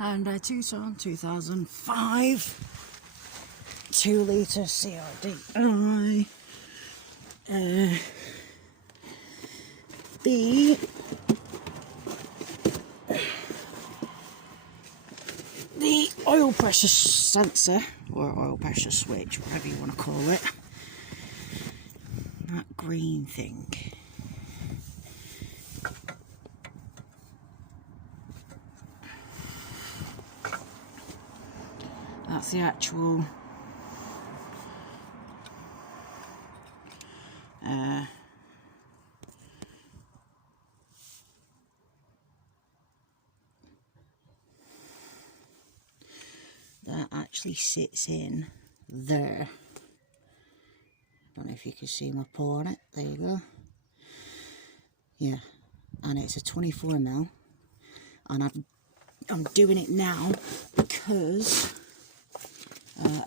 Hyundai Tucson 2005 2-litre CRDI. The oil pressure sensor, or oil pressure switch, whatever you want to call it, that green thing, that's the actual that actually sits in there. I don't know if you can see my paw on it. There you go. Yeah, and it's a 24mm, and I'm doing it now because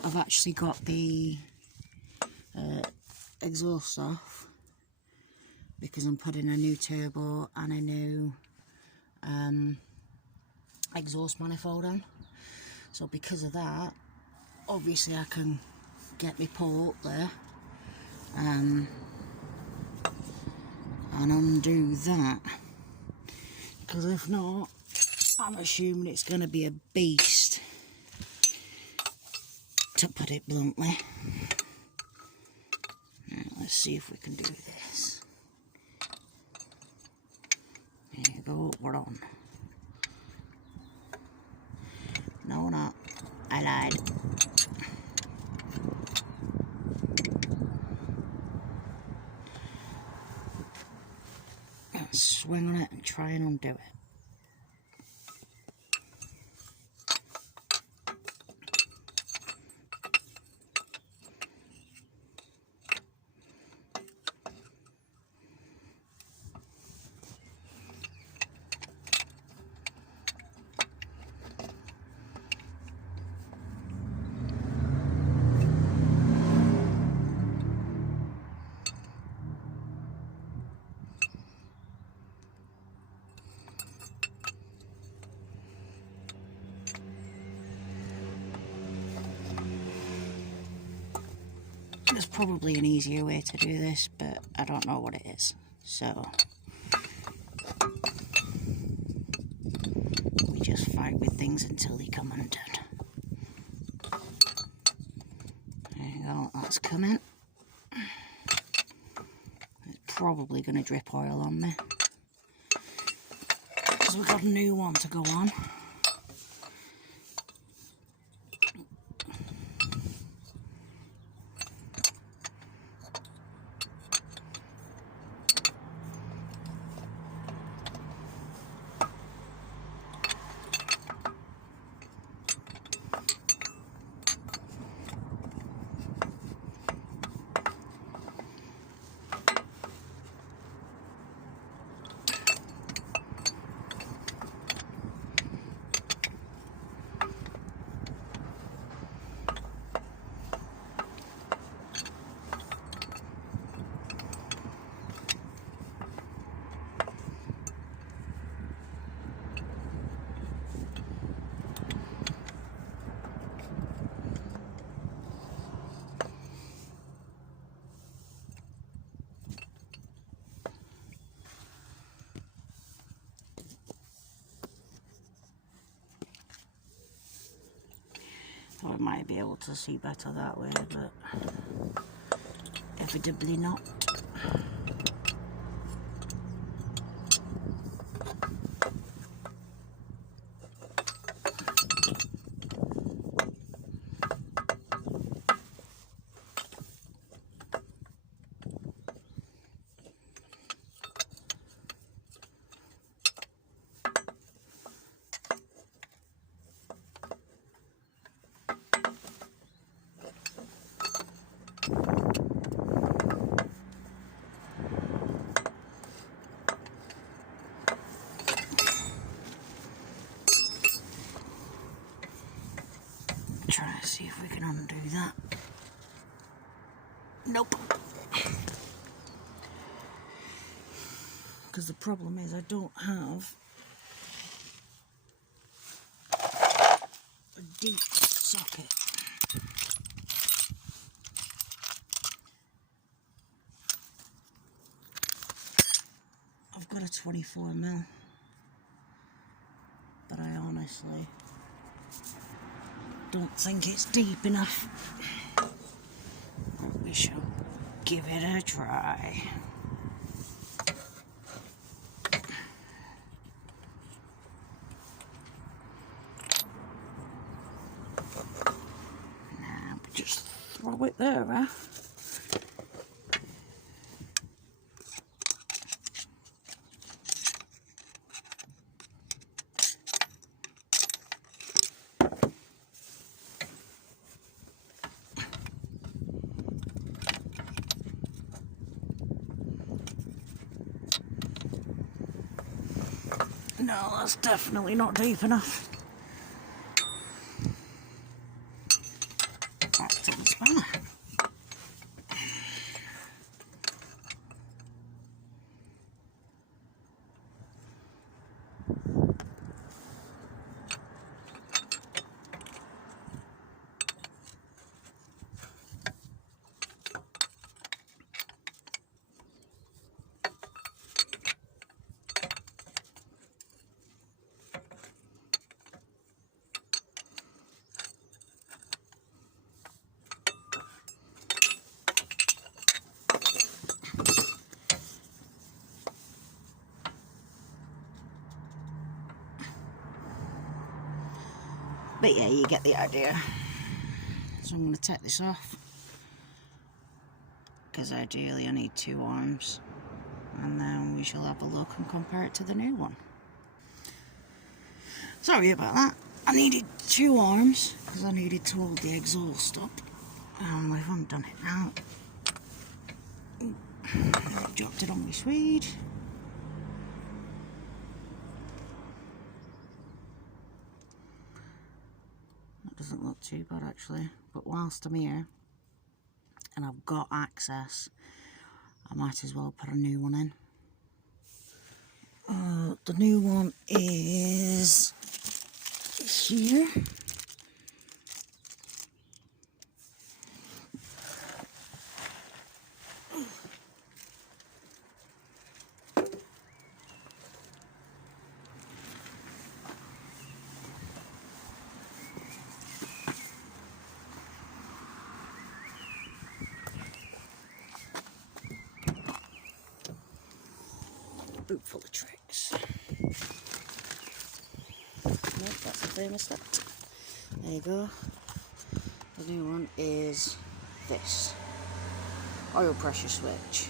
I've actually got the exhaust off, because I'm putting a new turbo and a new exhaust manifold on. So because of that, obviously I can get my paw up there and undo that, because if not, I'm assuming it's going to be a beast, to put it bluntly. Right, let's see if we can do this. There you go, we're on. No, not. I lied. Let's swing on it and try and undo it. There's probably an easier way to do this, but I don't know what it is. So we just fight with things until they come undone. There you go, that's coming. It's probably going to drip oil on me, because we've got a new one to go on. Thought I might be able to see better that way, but evidently not. Try to see if we can undo that. Nope. Because the problem is I don't have deep socket. I've got a 24mm, but I honestly don't think it's deep enough. We shall give it a try. Now we just throw it there, huh? No, that's definitely not deep enough. Back to the spanner. But yeah, you get the idea. So I'm going to take this off, because ideally I need 2 arms, and then we shall have a look and compare it to the new one. Sorry about that. I needed 2 arms because I needed to hold the exhaust up. We haven't done it now. I dropped it on my Swede. That doesn't look too bad actually, but whilst I'm here and I've got access, I might as well put a new one in. The new one is here. Boot full of tricks. Nope, that's a thermostat. There you go. The new one is this oil pressure switch.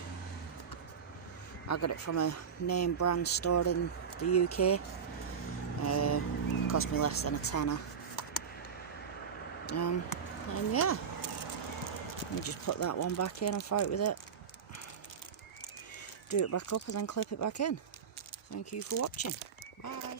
I got it from a name brand store in the UK. It cost me less than a tenner. And yeah, you just put that one back in and fight with it. Do it back up and then clip it back in. Thank you for watching. Bye.